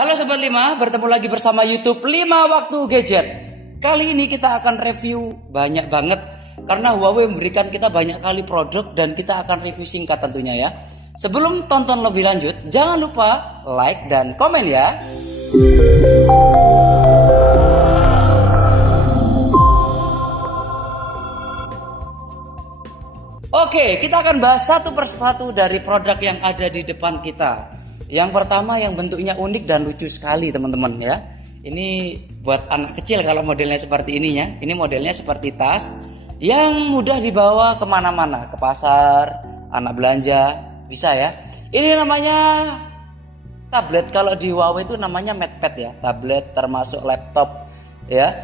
Halo Sobat 5, bertemu lagi bersama YouTube 5 Waktu Gadget. Kali ini kita akan review banyak banget karena Huawei memberikan kita banyak kali produk dan kita akan review singkat tentunya ya. Sebelum tonton lebih lanjut, jangan lupa like dan komen ya. Oke, kita akan bahas satu persatu dari produk yang ada di depan kita. Yang pertama yang bentuknya unik dan lucu sekali teman-teman ya. Ini buat anak kecil kalau modelnya seperti ininya. Ini modelnya seperti tas yang mudah dibawa kemana-mana, ke pasar, anak belanja, bisa ya. Ini namanya tablet, kalau di Huawei itu namanya MatePad ya. Tablet termasuk laptop ya.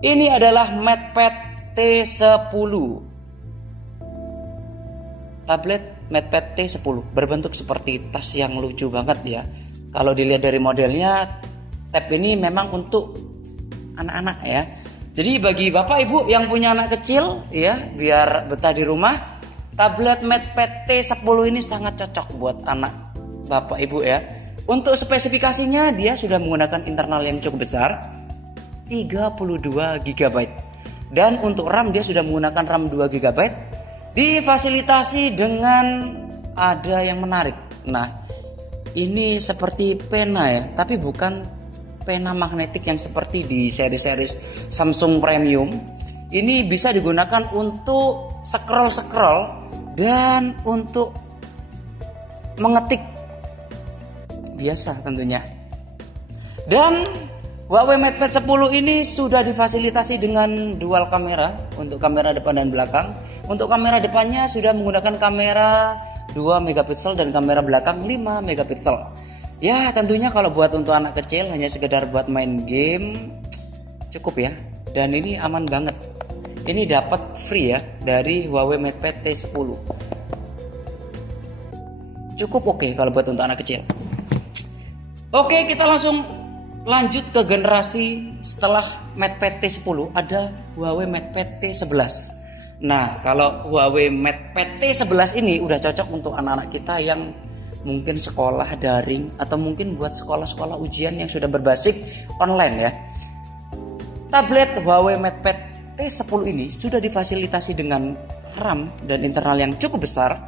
Ini adalah MatePad T10. Tablet MatePad T10 berbentuk seperti tas yang lucu banget ya. Kalau dilihat dari modelnya, tab ini memang untuk anak-anak ya. Jadi bagi bapak ibu yang punya anak kecil ya, biar betah di rumah, tablet MatePad T10 ini sangat cocok buat anak bapak ibu ya. Untuk spesifikasinya dia sudah menggunakan internal yang cukup besar, 32 GB. Dan untuk RAM dia sudah menggunakan RAM 2 GB. Difasilitasi dengan ada yang menarik. Nah, ini seperti pena ya, tapi bukan pena magnetik yang seperti di seri-seri Samsung Premium. Ini bisa digunakan untuk scroll-scroll dan untuk mengetik biasa tentunya. Dan Huawei MatePad 10 ini sudah difasilitasi dengan dual kamera untuk kamera depan dan belakang. Untuk kamera depannya sudah menggunakan kamera 2 megapiksel dan kamera belakang 5 megapiksel. Ya, tentunya kalau buat untuk anak kecil hanya sekedar buat main game cukup ya. Dan ini aman banget. Ini dapat free ya dari Huawei MatePad T10. Cukup oke kalau buat untuk anak kecil. Oke, kita langsung lanjut ke generasi setelah MatePad T10, ada Huawei MatePad T11. Nah, kalau Huawei MatePad T11 ini udah cocok untuk anak-anak kita yang mungkin sekolah daring atau mungkin buat sekolah-sekolah ujian yang sudah berbasis online ya. Tablet Huawei MatePad T10 ini sudah difasilitasi dengan RAM dan internal yang cukup besar,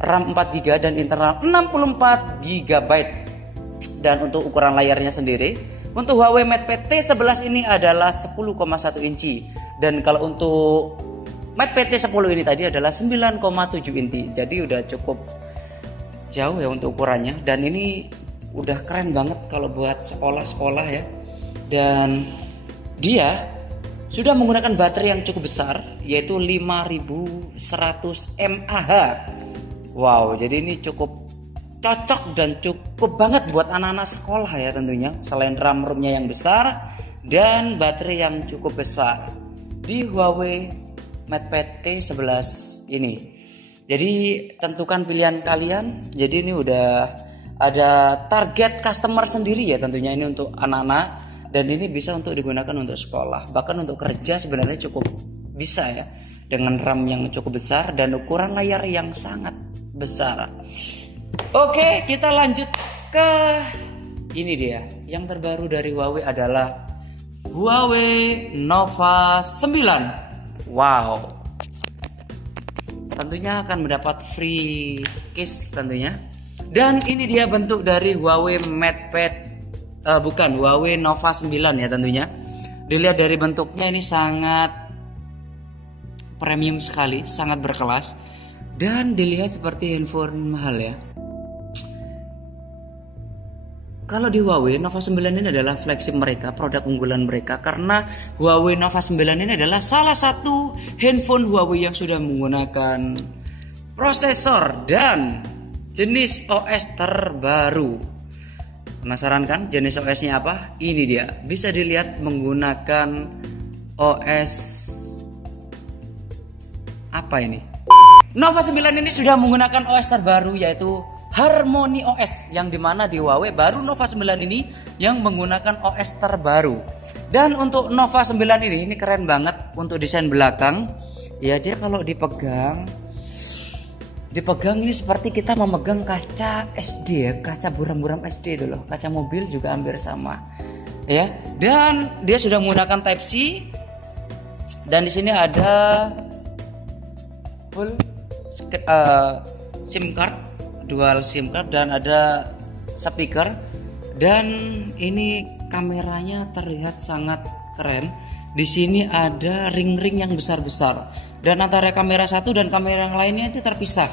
RAM 4GB dan internal 64 GB. Dan untuk ukuran layarnya sendiri, untuk Huawei MatePad T11 ini adalah 10,1 inci. Dan kalau untuk MatePad T10 ini tadi adalah 9,7 inci. Jadi udah cukup jauh ya untuk ukurannya. Dan ini udah keren banget kalau buat sekolah-sekolah ya. Dan dia sudah menggunakan baterai yang cukup besar, yaitu 5100 mAh. Wow, jadi ini cukup cocok dan cukup banget buat anak-anak sekolah ya tentunya. Selain RAM-ROM-nya yang besar dan baterai yang cukup besar di Huawei MatePad T11 ini. Jadi tentukan pilihan kalian. Jadi ini udah ada target customer sendiri ya tentunya, ini untuk anak-anak. Dan ini bisa untuk digunakan untuk sekolah, bahkan untuk kerja sebenarnya cukup bisa ya, dengan RAM yang cukup besar dan ukuran layar yang sangat besar. Oke, kita lanjut ke ini dia. Yang terbaru dari Huawei adalah Huawei Nova 9. Wow. Tentunya akan mendapat free case tentunya. Dan ini dia bentuk dari Huawei MatePad Huawei Nova 9 ya tentunya. Dilihat dari bentuknya ini sangat premium sekali, sangat berkelas. Dan dilihat seperti handphone mahal ya. Kalau di Huawei, Nova 9 ini adalah flagship mereka, produk unggulan mereka. Karena Huawei Nova 9 ini adalah salah satu handphone Huawei yang sudah menggunakan prosesor dan jenis OS terbaru. Penasaran kan jenis OS-nya apa? Ini dia, bisa dilihat menggunakan OS apa ini? Nova 9 ini sudah menggunakan OS terbaru, yaitu Harmony OS, yang dimana di Huawei baru Nova 9 ini yang menggunakan OS terbaru. Dan untuk Nova 9 ini keren banget untuk desain belakang. Ya, dia kalau dipegang Dipegang ini seperti kita memegang kaca SD ya, kaca buram-buram SD itu loh, kaca mobil juga hampir sama ya. Dan dia sudah menggunakan Type C, dan di sini ada full SIM card, dual SIM card, dan ada speaker. Dan ini kameranya terlihat sangat keren. Di sini ada ring-ring yang besar-besar, dan antara kamera satu dan kamera yang lainnya itu terpisah.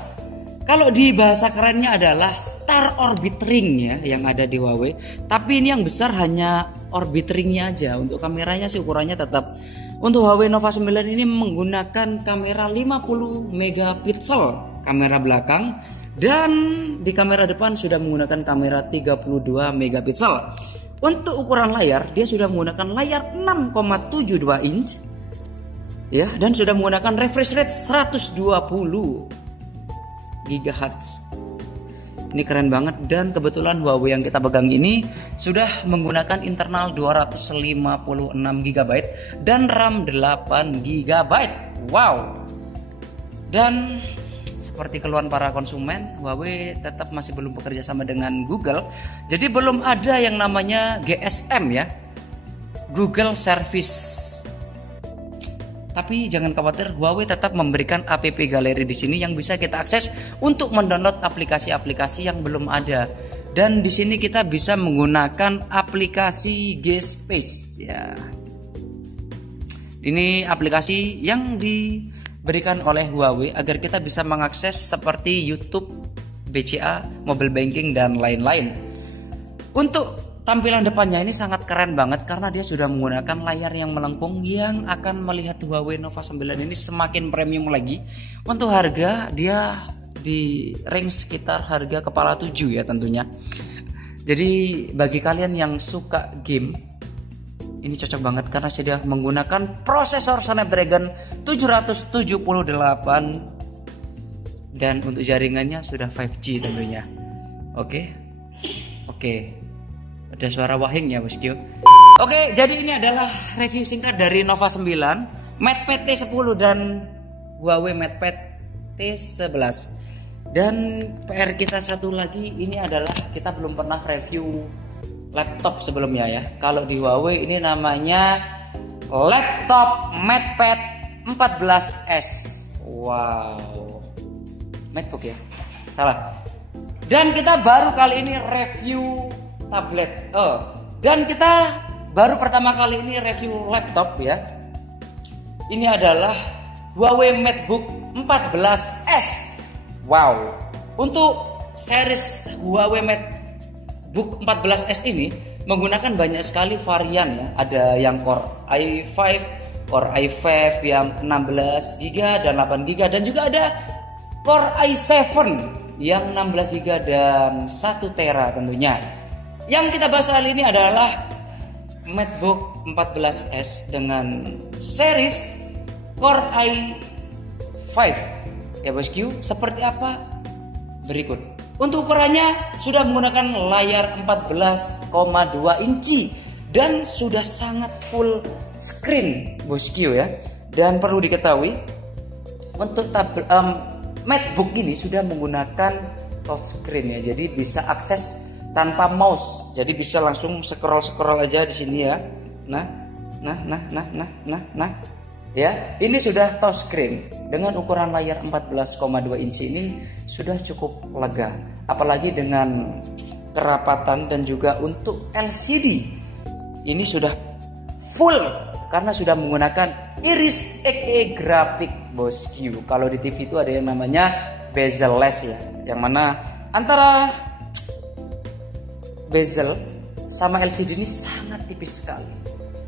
Kalau di bahasa kerennya adalah Star Orbit Ring ya yang ada di Huawei. Tapi ini yang besar hanya orbit ringnya aja. Untuk kameranya sih ukurannya tetap. Untuk Huawei Nova 9 ini menggunakan kamera 50 megapiksel kamera belakang, dan di kamera depan sudah menggunakan kamera 32 megapiksel. Untuk ukuran layar dia sudah menggunakan layar 6,72 inch ya, dan sudah menggunakan refresh rate 120 GHz. Ini keren banget, dan kebetulan Huawei yang kita pegang ini sudah menggunakan internal 256 GB dan RAM 8 GB. Wow. Dan seperti keluhan para konsumen, Huawei tetap masih belum bekerja sama dengan Google. Jadi belum ada yang namanya GSM ya, Google Service. Tapi jangan khawatir, Huawei tetap memberikan app galeri di sini yang bisa kita akses untuk mendownload aplikasi-aplikasi yang belum ada. Dan di sini kita bisa menggunakan aplikasi G-Space ya. Ini aplikasi yang diberikan oleh Huawei agar kita bisa mengakses seperti YouTube, BCA, mobile banking, dan lain-lain. Untuk tampilan depannya ini sangat keren banget karena dia sudah menggunakan layar yang melengkung yang akan melihat Huawei Nova 9 ini semakin premium lagi. Untuk harga dia di range sekitar harga kepala 7 ya tentunya. Jadi bagi kalian yang suka game, ini cocok banget karena sudah menggunakan prosesor Snapdragon 778 dan untuk jaringannya sudah 5G tentunya. Oke. Ada suara wahing ya bosku. Oke, jadi ini adalah review singkat dari Nova 9, MatePad T10 dan Huawei MatePad T11. Dan PR kita satu lagi ini adalah kita belum pernah review laptop sebelumnya ya. Kalau di Huawei ini namanya laptop MatePad 14S. Wow. MateBook ya? Salah. Dan kita baru kali ini review tablet. Dan kita baru pertama kali ini review laptop ya. Ini adalah Huawei MateBook 14S. Wow. Untuk series Huawei MateBook 14S ini menggunakan banyak sekali varian ya. Ada yang Core i5, Core i5 yang 16 GB dan 8 GB, dan juga ada Core i7 yang 16 GB dan 1 TB tentunya. Yang kita bahas kali ini adalah MateBook 14S dengan series Core i5 ya bosku. Seperti apa? Berikut. Untuk ukurannya sudah menggunakan layar 14,2 inci dan sudah sangat full screen bosku ya. Dan perlu diketahui untuk MateBook ini sudah menggunakan touchscreen ya. Jadi bisa akses tanpa mouse, jadi bisa langsung scroll aja di sini ya. Nah, ya, ini sudah touchscreen dengan ukuran layar 14,2 inci ini sudah cukup lega. Apalagi dengan kerapatan dan juga untuk LCD ini sudah full karena sudah menggunakan iris XE grafik bosku. Kalau di TV itu ada yang namanya bezel-less ya, yang mana antara bezel sama LCD ini sangat tipis sekali.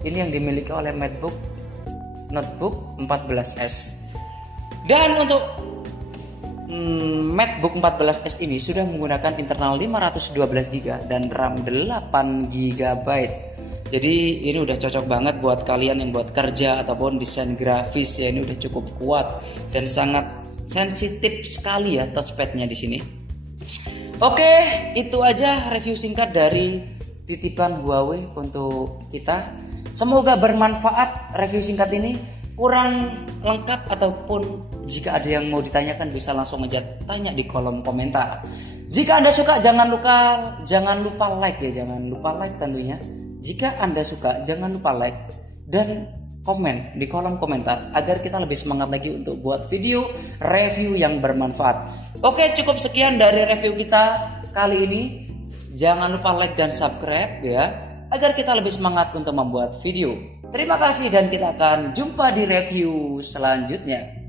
Ini yang dimiliki oleh MateBook Notebook 14S. Dan untuk MateBook 14S ini sudah menggunakan internal 512 GB dan RAM 8 GB. Jadi ini udah cocok banget buat kalian yang buat kerja ataupun desain grafis ya. Ini udah cukup kuat dan sangat sensitif sekali ya touchpadnya di sini. Oke, itu aja review singkat dari titipan Huawei untuk kita. Semoga bermanfaat review singkat ini. kurang lengkap ataupun jika ada yang mau ditanyakan bisa langsung aja tanya di kolom komentar. Jika Anda suka jangan lupa like ya, jangan lupa like tentunya. Jika Anda suka jangan lupa like dan komen di kolom komentar agar kita lebih semangat lagi untuk buat video review yang bermanfaat. Oke, cukup sekian dari review kita kali ini. Jangan lupa like dan subscribe ya, agar kita lebih semangat untuk membuat video. Terima kasih dan kita akan jumpa di review selanjutnya.